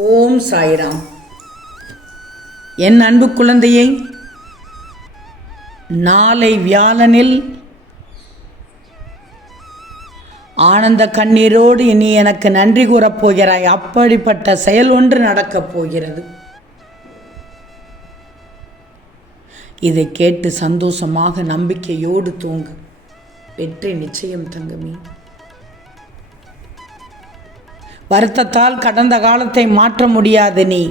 ஓம் சாய்ராம். என் அன்பு குழந்தையை நாளை வியாழனில் ஆனந்த கண்ணீரோடு இனி எனக்கு நன்றி கூறப் போகிறாய். அப்படிப்பட்ட செயல் ஒன்று நடக்கப் போகிறது. இதை கேட்டு சந்தோஷமாக நம்பிக்கையோடு தூங்கு. வெற்றி நிச்சயம் தங்கமே. வருத்தத்தால் கடந்த காலத்தை மாற்ற முடியாது நீ.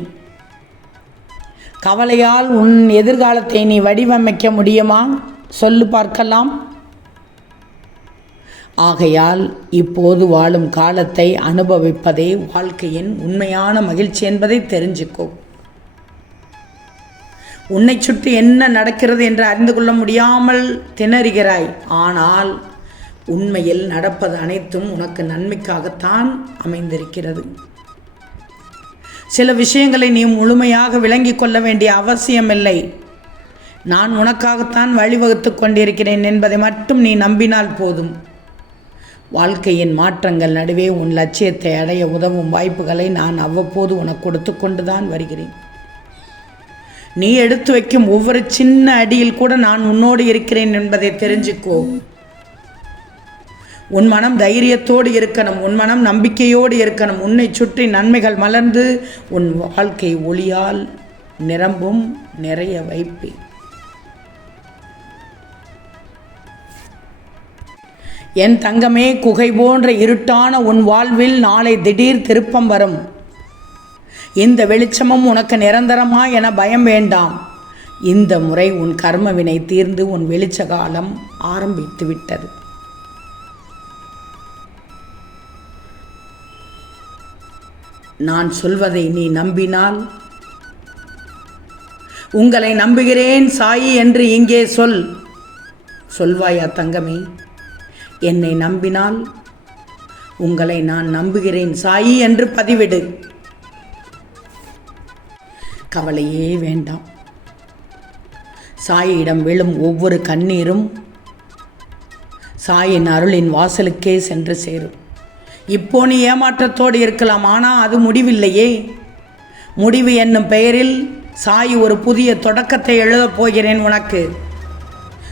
கவலையால் உன் எதிர்காலத்தை நீ வடிவமைக்க முடியுமா? சொல்லு பார்க்கலாம். ஆகையால் இப்போது வாழும் காலத்தை அனுபவிப்பதே வாழ்க்கையின் உண்மையான மகிழ்ச்சி என்பதை தெரிஞ்சுக்கோ. உன்னை சுற்றி என்ன நடக்கிறது என்று அறிந்து கொள்ள முடியாமல் திணறுகிறாய். ஆனால் உண்மையில் நடப்பது அனைத்தும் உனக்கு நன்மைக்காகத்தான் அமைந்திருக்கிறது. சில விஷயங்களை நீ முழுமையாக விளங்கிக் கொள்ள வேண்டிய அவசியமில்லை. நான் உனக்காகத்தான் வழிவகுத்து கொண்டிருக்கிறேன் என்பதை மட்டும் நீ நம்பினால் போதும். வாழ்க்கையின் மாற்றங்கள் நடுவே உன் லட்சியத்தை அடைய உதவும் வாய்ப்புகளை நான் அவ்வப்போது உனக்கு கொடுத்து கொண்டுதான் வருகிறேன். நீ எடுத்து வைக்கும் ஒவ்வொரு சின்ன அடியில் கூட நான் உன்னோடு இருக்கிறேன் என்பதை தெரிஞ்சுக்கோ. உன் மனம் தைரியத்தோடு இருக்கணும் உன் மனம் நம்பிக்கையோடு இருக்கணும். உன்னை சுற்றி நன்மைகள் மலர்ந்து உன் வாழ்க்கை ஒளியால் நிரம்பும் நிறைய வைப்பேன் என் தங்கமே குகை போன்ற இருட்டான உன் வாழ்வில் நாளை திடீர் திருப்பம் வரும். இந்த வெளிச்சமும் உனக்கு நிரந்தரமா என பயம் வேண்டாம். இந்த முறை உன் கர்மவினை தீர்ந்து உன் வெளிச்ச காலம் ஆரம்பித்து விட்டது நான் சொல்வதை நீ நம்பினால். உங்களை நம்புகிறேன் சாயி என்று இங்கே சொல். சொல்வாயா தங்கமே என்னை நம்பினால். உங்களை நான் நம்புகிறேன் சாயி என்று பதிவிடு. கவலையே வேண்டாம். சாயிடம் விழும் ஒவ்வொரு கண்ணீரும் சாயின் அருளின் வாசலுக்கே சென்று சேரும். இப்போ நீ ஏமாற்றத்தோடு இருக்கலாம் ஆனால் அது முடிவில்லையே. முடிவு என்னும் பெயரில் சாய் ஒரு புதிய தொடக்கத்தை எழுதப் போகிறேன் உனக்கு.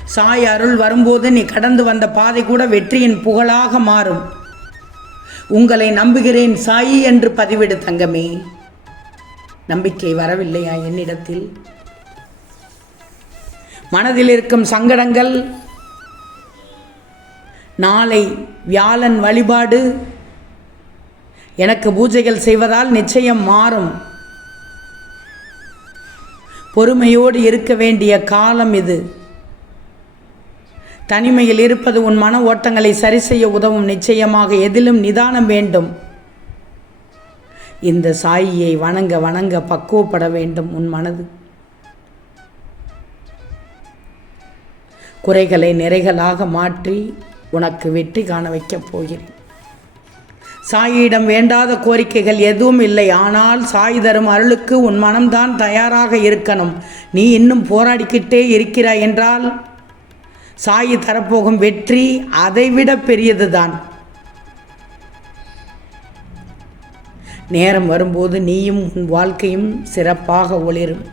சாய் அருள் வரும்போது நீ கடந்து வந்த பாதை கூட வெற்றியின் புகழாக மாறும். உங்களை நம்புகிறேன் சாய் என்று பதிவிடு தங்கமே. நம்பிக்கை வரவில்லையா என்னிடத்தில்? மனதில் இருக்கும் சங்கடங்கள். நாளை வியாழன் வழிபாடு. எனக்கு பூஜைகள் செய்வதால் நிச்சயம் மாறும். பொறுமையோடு இருக்க வேண்டிய காலம் இது. தனிமையில் இருப்பது உன் மன ஓட்டங்களை சரி செய்ய உதவும். நிச்சயமாக எதிலும் நிதானம் வேண்டும். இந்த சாயியை வணங்க வணங்க பக்குவப்பட வேண்டும் உன் மனது. குறைகளை நிறைகளாக மாற்றி உனக்கு வெற்றி காண வைக்கப் போகிறேன். சாயிடம் வேண்டாத கோரிக்கைகள் எதுவும் இல்லை. ஆனால் சாய் தரும் அருளுக்கு உன் மனம்தான் தயாராக இருக்கணும். நீ இன்னும் போராடிக்கிட்டே இருக்கிறாய் என்றால் சாயி தரப்போகும் வெற்றி அதைவிட பெரியதுதான். நேரம் வரும்போது நீயும் உன் வாழ்க்கையும் சிறப்பாக ஒளிரும்.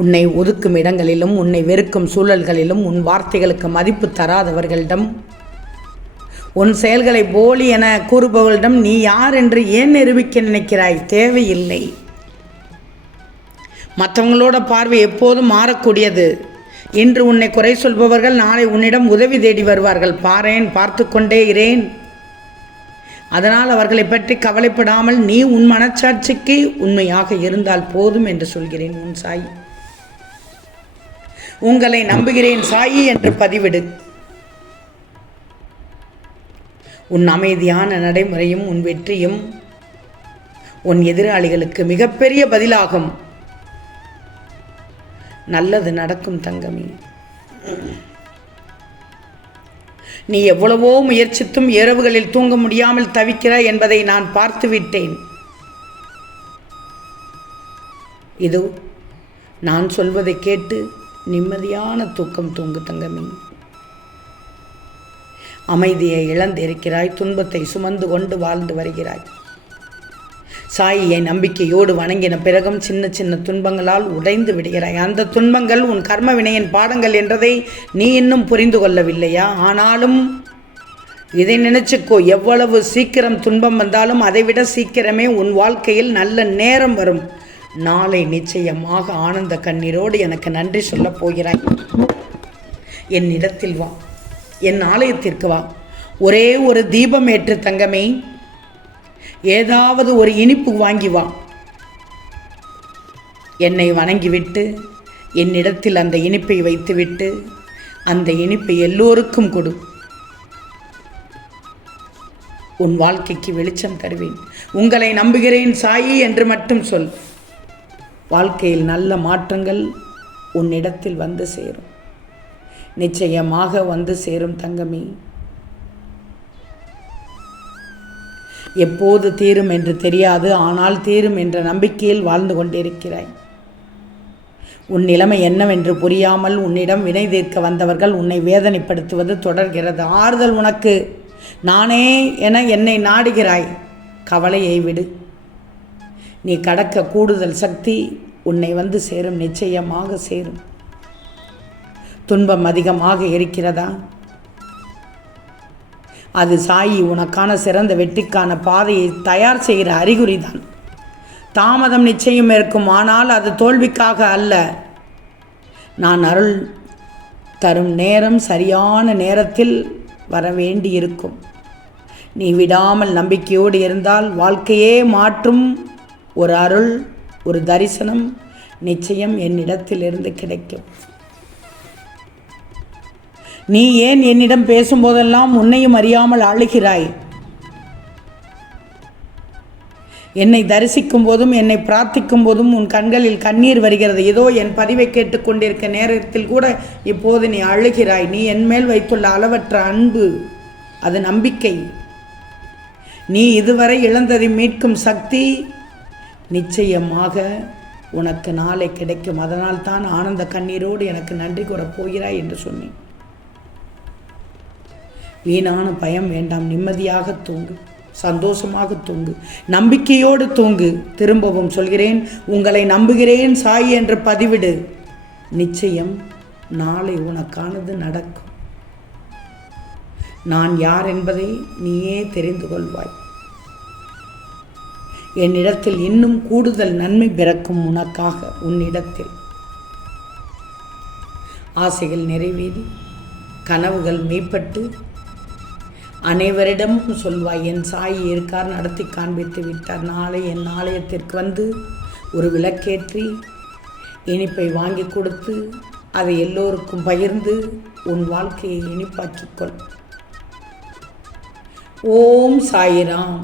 உன்னை ஒதுக்கும் இடங்களிலும் உன்னை வெறுக்கும் சூழல்களிலும் உன் வார்த்தைகளுக்கு மதிப்பு தராதவர்களிடம் உன் செயல்களை போலி என கூறுபவர்களிடம் நீ யார் என்று ஏன் நிரூபிக்க நினைக்கிறாய்? தேவையில்லை. மற்றவங்களோட பார்வை எப்போதும் மாறக்கூடியது. இன்று உன்னை குறை சொல்பவர்கள் நாளை உன்னிடம் உதவி தேடி வருவார்கள். பாரேன் பார்த்து கொண்டே இரேன். அதனால் அவர்களை பற்றி கவலைப்படாமல் நீ உன் மனச்சாட்சிக்கு உண்மையாக இருந்தால் போதும் என்று சொல்கிறேன் உன் சாய். உங்களை நம்புகிறேன் சாயி என்று பதிவிடு. உன் அமைதியான நடைமுறையும் உன் வெற்றியும் உன் எதிராளிகளுக்கு மிகப்பெரிய பதிலாகும். நல்லது நடக்கும் தங்கமி. நீ எவ்வளவோ முயற்சித்தும் இரவுகளில் தூங்க முடியாமல் தவிக்கிறாய் என்பதை நான் பார்த்துவிட்டேன். இதோ நான் சொல்வதை கேட்டு நிம்மதியான தூக்கம் தூங்கு தங்கமி. அமைதியை இழந்திருக்கிறாய் துன்பத்தை சுமந்து கொண்டு வாழ்ந்து வருகிறாய். சாயியை நம்பிக்கையோடு வணங்கின பிறகும் சின்ன சின்ன துன்பங்களால் உடைந்து விடுகிறாய். அந்த துன்பங்கள் உன் கர்ம வினையின் பாடங்கள் என்றதை நீ இன்னும் புரிந்து கொள்ளவில்லையா? ஆனாலும் இதை நினைச்சுக்கோ எவ்வளவு சீக்கிரம் துன்பம் வந்தாலும் அதைவிட சீக்கிரமே உன் வாழ்க்கையில் நல்ல நேரம் வரும். நாளை நிச்சயமாக ஆனந்த கண்ணீரோடு எனக்கு நன்றி சொல்லப் போகிறாய். என்னிடத்தில் வா. என் ஆலயத்திற்கு வா. ஒரே ஒரு தீபம் ஏற்று தங்கமே ஏதாவது ஒரு இனிப்பு வாங்கி வா. என்னை வணங்கிவிட்டு என்னிடத்தில் அந்த இனிப்பை வைத்துவிட்டு அந்த இனிப்பை எல்லோருக்கும் கொடு. உன் வாழ்க்கைக்கு வெளிச்சம் தருவேன். உங்களை நம்புகிறேன் சாயி என்று மட்டும் சொல். வாழ்க்கையில் நல்ல மாற்றங்கள் உன்னிடத்தில் வந்து சேரும். நிச்சயமாக வந்து சேரும் தங்கமே. எப்போது தீரும் என்று தெரியாது ஆனால் தீரும் என்ற நம்பிக்கையில் வாழ்ந்து கொண்டிருக்கிறாய். உன் நிலைமை என்னவென்று புரியாமல் உன்னிடம் வினை தீர்க்க வந்தவர்கள் உன்னை வேதனைப்படுத்துவது தொடர்கிறது. ஆறுதல் உனக்கு. நானே என என்னை நாடுகிறாய். கவலையை விடு. நீ கடக்க கூடுதல் சக்தி உன்னை வந்து சேரும் நிச்சயமாக சேரும். துன்பம் அதிகமாக இருக்கிறதா? அது சாயி உனக்கான சிறந்த வெற்றிக்கான பாதையை தயார் செய்கிற அறிகுறி தான் தாமதம் நிச்சயம் இருக்கும் ஆனால் அது தோல்விக்காக அல்ல. நான் அருள் தரும் நேரம் சரியான நேரத்தில் வர வேண்டி இருக்கும் நீ விடாமல் நம்பிக்கையோடு இருந்தால் வாழ்க்கையே மாற்றும் ஒரு அருள் ஒரு தரிசனம் நிச்சயம் என்னிடத்திலிருந்து கிடைக்கும். நீ ஏன் என்னிடம் பேசும்போதெல்லாம் உன்னையும் அறியாமல் அழுகிறாய் என்னை தரிசிக்கும் போதும் என்னை பிரார்த்திக்கும் போதும் உன் கண்களில் கண்ணீர் வருகிறது. ஏதோ என் பதிவை கேட்டுக்கொண்டிருக்க நேரத்தில் கூட இப்போது நீ அழுகிறாய் நீ என் மேல் வைத்துள்ள அளவற்ற அன்பு அது நம்பிக்கை. நீ இதுவரை இழந்ததை மீட்கும் சக்தி நிச்சயமாக உனக்கு நாளை கிடைக்கும். அதனால் தான் ஆனந்த கண்ணீரோடு எனக்கு நன்றி கூறப் போகிறாய் என்று சொன்னேன். வீணான பயம் வேண்டாம். நிம்மதியாக தூங்கு. சந்தோஷமாக தூங்கு. நம்பிக்கையோடு தூங்கு. திரும்பவும் சொல்கிறேன் உங்களை நம்புகிறேன் சாய் என்று பதிவிடு. நிச்சயம் நாளை உனக்கானது நடக்கும். நான் யார் என்பதை நீயே தெரிந்து கொள்வாய். என்னிடத்தில் இன்னும் கூடுதல் நன்மை பிறக்கும் உனக்காக உன்னிடத்தில். ஆசைகள் நிறைவேறி கனவுகள் மேம்பட்டு அனைவரிடமும் சொல்வாய் என் சாய் இருக்கார் நடத்தி காண்பித்து விட்டார். நாளை என் ஆலயத்திற்கு வந்து ஒரு விளக்கேற்றி இனிப்பை வாங்கி கொடுத்து அதை எல்லோருக்கும் பகிர்ந்து உன் வாழ்க்கையை இனிப்பாக்கிக்கொள் ஓம் சாயிராம்.